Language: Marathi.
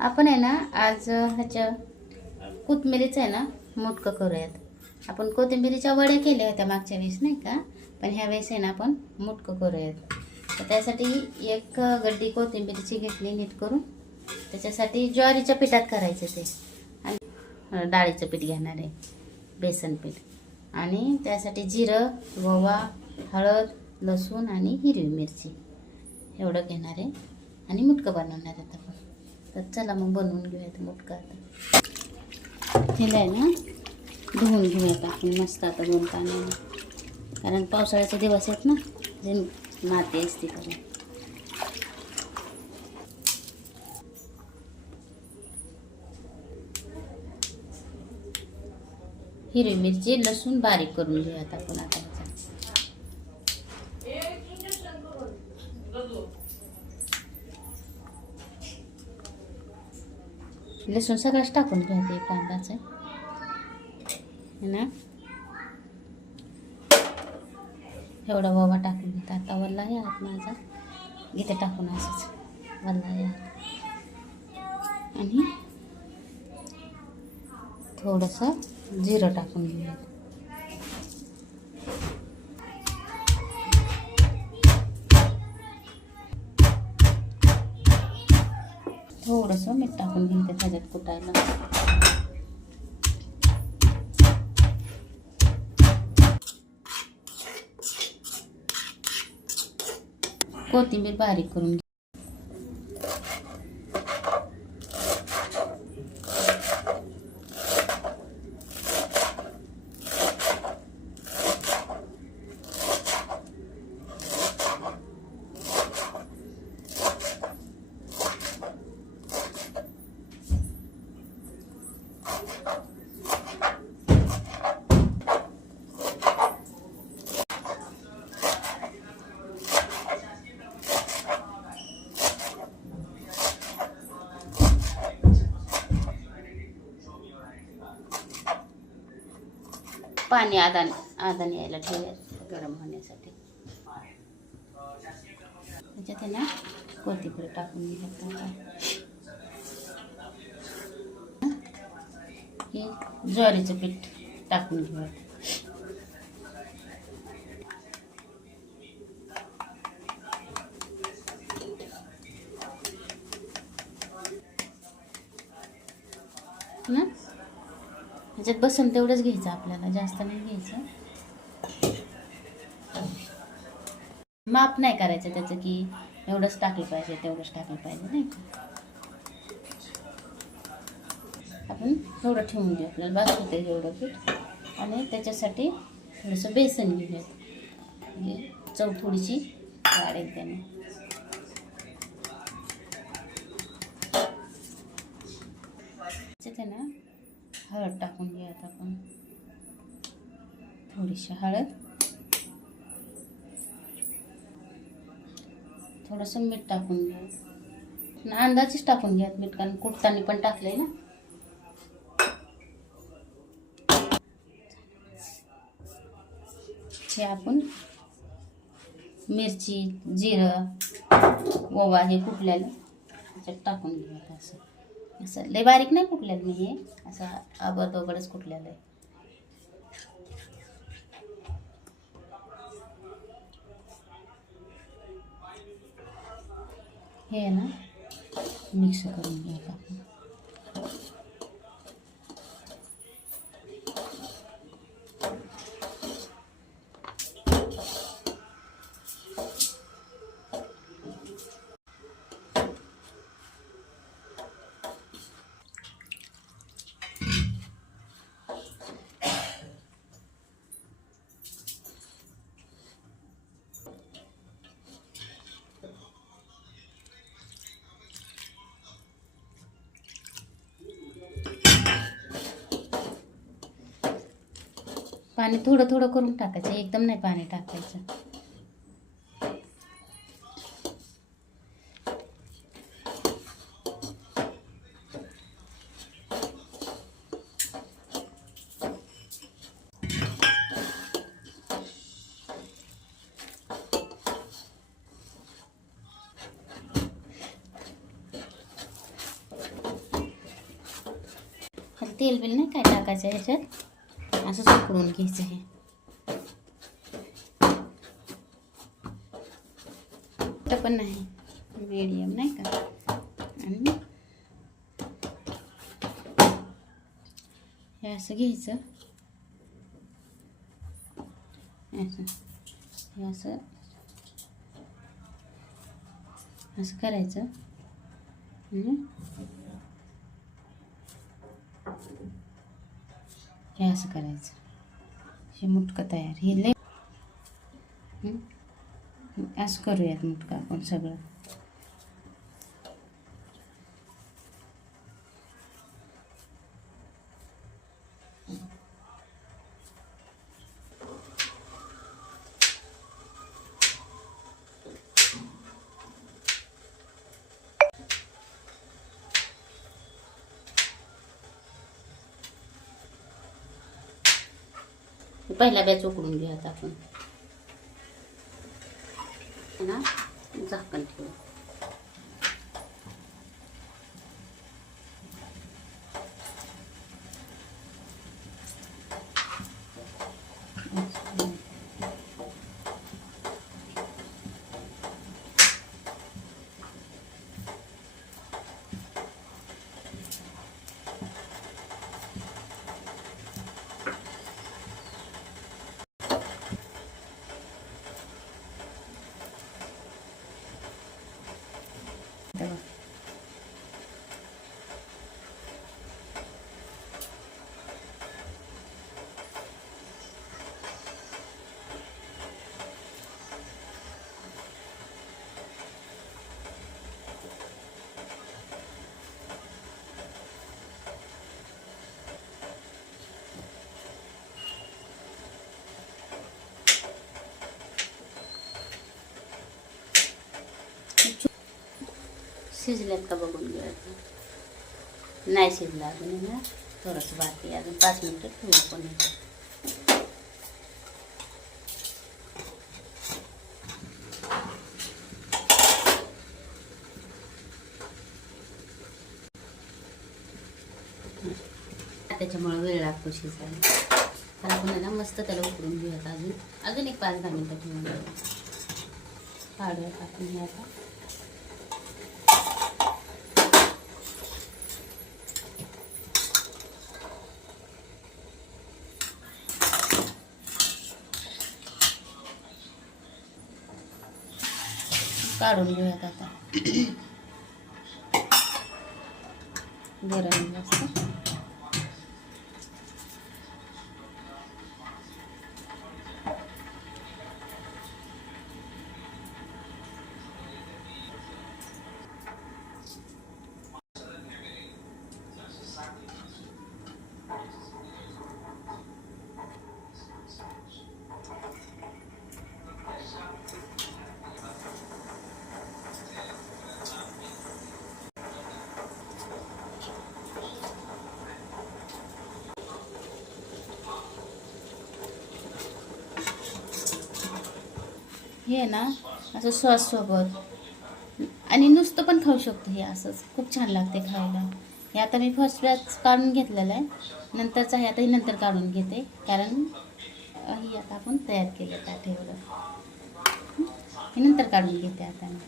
आपण आहे ना आज ह्याच्या कोथिंबिरीचं आहे ना मुटकं करूयात. आपण कोथिंबिरीच्या वड्या केल्या होत्या मागच्या वेळेस नाही का? पण ह्या वेळेस आहे ना आपण मुटकं करूयात. तर त्यासाठी एक गड्डी कोथिंबिरीची घेतली नीट करून. त्याच्यासाठी ज्वारीच्या पिठात करायचं ते. आणि डाळीचं पीठ घेणार आहे बेसन पीठ. आणि त्यासाठी जिरं गोवा हळद लसूण आणि हिरवी मिरची. एवढं घेणार आहे. आणि मुटकं बनवणार आहेत आपण. तर चला मग बनवून घेऊयात मोठका आता. तिला आहे ना? धुवून घेऊयात आपण मस्त आता दोन पाण्याने कारण पावसाळ्याचे दिवस आहेत ना जे माती असते कारण हिरवी मिरची लसूण बारीक करून घेऊयात आपण आता. लसूण सगळाच टाकून घ्यायचं एक कांदाचं ना? एवढा ओवा टाकून घेतात आता वल्ला या आत माझा. घेते टाकून असंच वल्ला या आणि थोडंसं जिरं टाकून घेऊयात थोडंसं मीठ टाकून घेते त्याच्यात कुटायला. कोथिंबीर बारीक करून पाणी आदान आदान यायला ठेवायचं गरम होण्यासाठी. त्याच्यात त्यांना ना कोथिंबीर टाकून घ्यायचं हे ज्वारीचं पीठ टाकून घेऊयात ना ह्याच्यात बसन तेवढंच घ्यायचं आपल्याला जास्त नाही घ्यायचं. माप नाही करायचं त्याचं की एवढंच टाकलं पाहिजे तेवढंच टाकलं पाहिजे नाही का? आपण थोडं ठेवून घेऊ आपल्याला बासू होते एवढं पीठ. आणि त्याच्यासाठी थोडंसं बेसन घेऊयात. म्हणजे चव थोडीशी वाढेल त्याने. त्याच्यात आहे ना हळद टाकून घेऊयात आपण. थोडीशी हळद. थोडंसं मीठ टाकून घ्या अंदाजेच टाकून घ्या मीठ कारण कुटताना पण टाकलंय ना. हे आपण मिरची जिरं ओवा हे कुठल्याला? त्याच्यात टाकून घेऊयात असं. असं लय बारीक नाही कुठलेलं मी हे असं आबड दोबडच कुठलेलं आहे. हे आहे ना मिक्स करून घ्यायला पाणी थोडं थोडं करून टाकायचं एकदम नाही पाणी टाकायचं. तेल बिल नाही काय टाकायचं ह्याच्यात? असंच उकळून घ्यायचं हे पण नाही. मीडियम नाही का? आणि हे असं घ्यायचं. असं. हे असं. असं करायचं. हे असं करायचं? हे मुटकं तयार हे लय असं करूयात मुटकं आपण सगळं. पहिला बॅच उकडून घेऊयात आपण. झाकण ठेवू. शिजल्यात का बघून घ्यायचं? नाही शिजलं अजून ना थोडंसं बाकी अजून पाच मिनटं ठेवू आपण हे. त्याच्यामुळे वेळ लागतो शिजायला. तर आपण आहे ना मस्त त्याला उकडून घेऊयात अजून. अजून एक पाच दहा मिनटं ठेवून घेऊया काढूयात आपण हे आता. काढून घेऊयात आता. गरम आहे जास्त हे ना असं सॉससोबत आणि नुसतं पण खाऊ शकतो हे असंच. खूप छान लागते खायला. हे आता मी फर्स्ट बॅच काढून घेतलेलं आहे. नंतरचं हे आता हे नंतर काढून घेते. कारण ही आता आपण तयार केलं त्या ठेवलं हे नंतर काढून घेते आता मी.